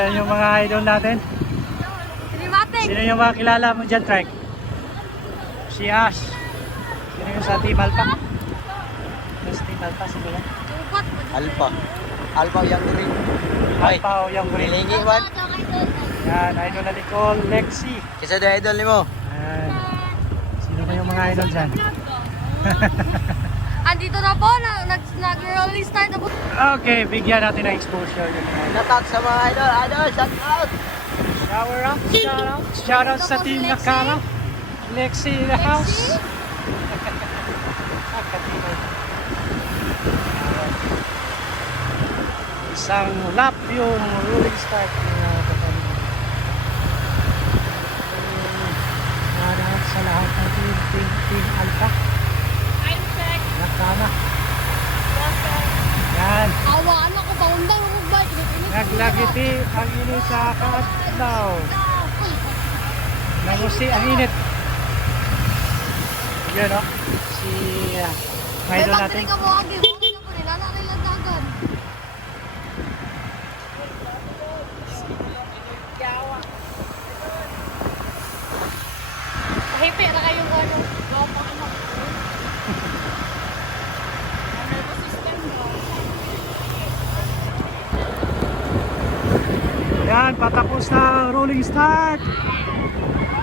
Diyan yung mga idol natin. Sino yung mga kilala mo dyan, Trek? Si Ash. Sino yung sa Team Alpha? Sa Team Alpha, sino yan? Alpha. Alpha yung green. Alpha o yung green. Hilingi man. Yan, idol na Nicole, Lexi. Kisa da idol ni mo. Yan. Sino ba yung mga idol dyan? Andito na po, nag-rolling start na po. Okay, bigyan natin ng exposure yung mga idol. Shout out sa mga idol. Idol, shout out. Shower up, shout out. Shout out sa Team Nakama. Lexi in the house. Isang lap yung rolling start na Shout sa lahat ng Team Alpha. Time check. Nakama. Yan. Awaan ako pa, undang mo ba? Naglagiti ang init sa kaadlaw. Nangusi ang init. Yun o. Si idol natin. Ka mo, agi mo po nila, nakilang dagan. Hipi na kayong ano. Lopang mo. Yan, patapos na ang rolling start.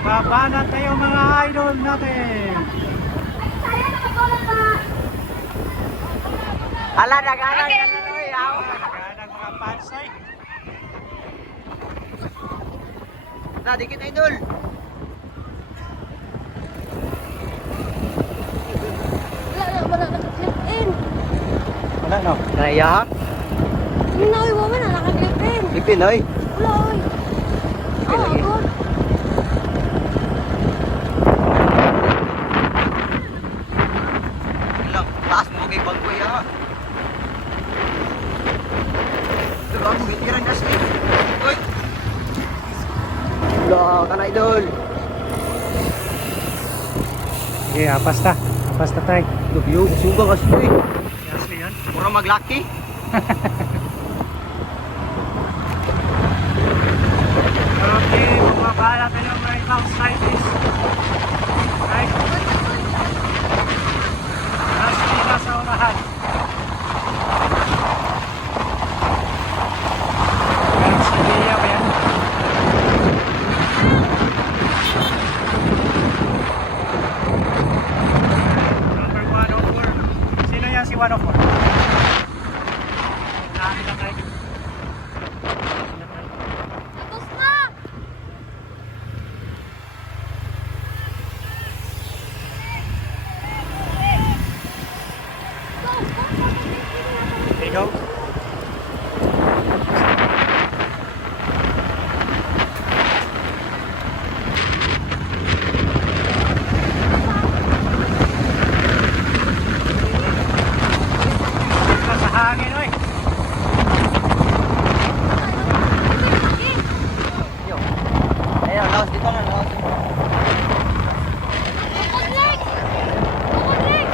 Babanat tayo mga idol natin. Ala, nag-alag na tuloy. Yan ang mga pansay. Na, dikit idol. Wala naka-clip in. Wala no? Naiyak. Hinawi mo man, naka-clip in. Ipin, oy. Wala, oy. Ipin lagi. Agod. Ilang, taas mo kay Bangkoy, ha? Ito ba, kumitiran na siya. Uy! Wala ka na, idol. Okay, apas ta. Apas ta tayo. Lubyo, suga ka siya, eh. Yes, yan. Pura maglaki. Okay, bumaba natin yung right outside this. Right. Nasa unahan. Yan, si Lia ba yan? Number 104. Sino yan si 104? Dami lang tayo. Tapos na! Ikaw? Sa hangin, oy. Yo. Ayun, laos dito na, laos dito. Kukulik! Kukulik!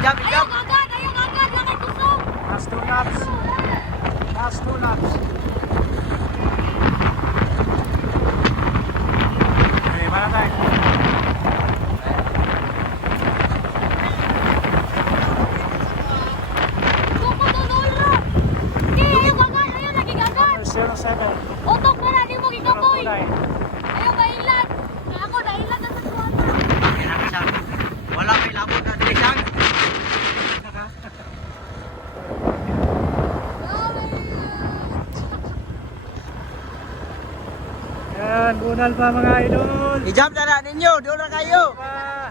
Ijab, Ayaw ijab. agad! Ayaw agad! Lakay kusog! Last two laps. Last two laps. Okay, mana tayo? Suko doon ulo! Hindi! Ayaw agad! Ayaw lagi agad! 07. Utok na na! Di mo gikapoy! 09. Ayaw mailan! Ako nailan na sa suwata! Kailangan siya. Wala may labot na direksyon. Yan, bunal pa mga idol. Ijab na na ninyo, doon na kayo. Pa.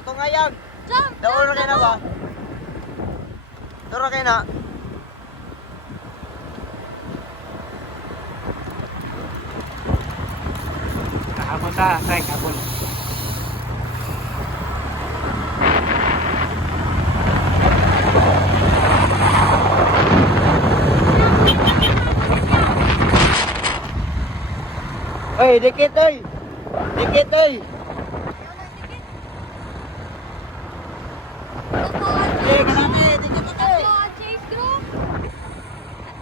Utong ayag. Jump! Doon na kayo na ba? Doon na kayo na. Kahapon ta, tayo kahapon. Oy, dikit oy. Dikit oy. Eh, kanami, dikit oy. Chase group! At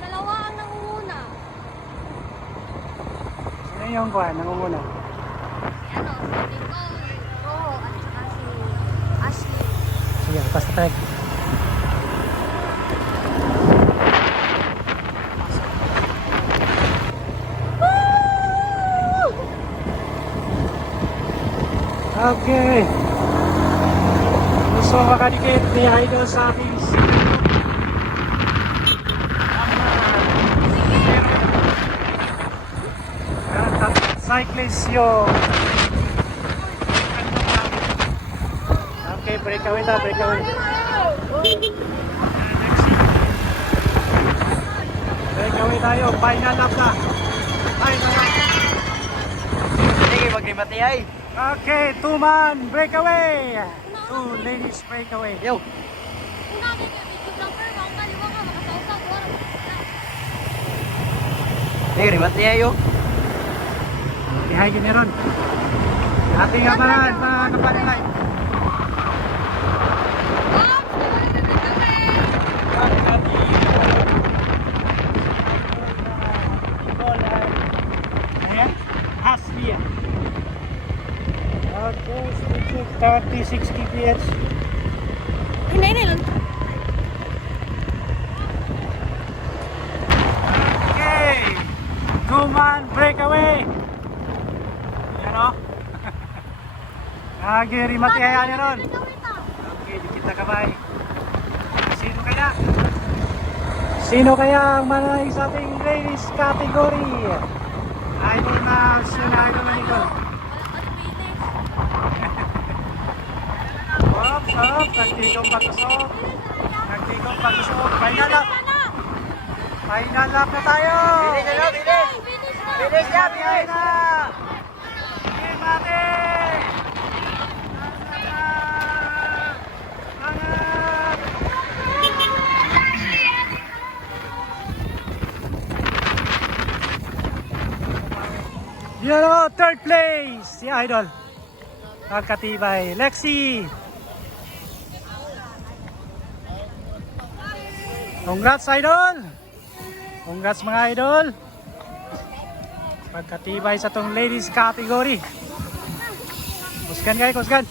kuha, nangunguna? Si ano, si Nicole, Roho, at saka si Ashley. Sige, basta tayo. Okay. Gusto makadikit ni Idol sa ating cyclist yung okay, breakaway na, breakaway. Breakaway tayo, final lap na. Final lap. Sige, maglimati ay. Okay, two-man breakaway. Two ladies breakaway. Yo. Una ko kay video vlogger, mga kaliwa ka, makasausaw, wala. Sige, limati ay yo. Ihay giniron. Ating amaran, mga kapanilay. Aslia. Okay, speed 36 kph. Ini lang. Okay, two-man breakaway. Yan o. Giri matihayan ni Ron. Okay, di kita kamay. Sino kaya? Sino kaya ang manay sa ating ladies category? Idol na sila, idol na Nicole. Oops, oops, nagtigong pagkusok. Nagtigong pagkusok. Final lap. Final lap na tayo. Bilis na, bilis. Bilis na, bilis. na. Game natin. Angat. Yan o, third place. Si Idol. Pagkatibay. Lexi. Congrats, Idol. Congrats, mga Idol. Pagkatibay sa tong ladies category. Kusgan kayo, kusgan.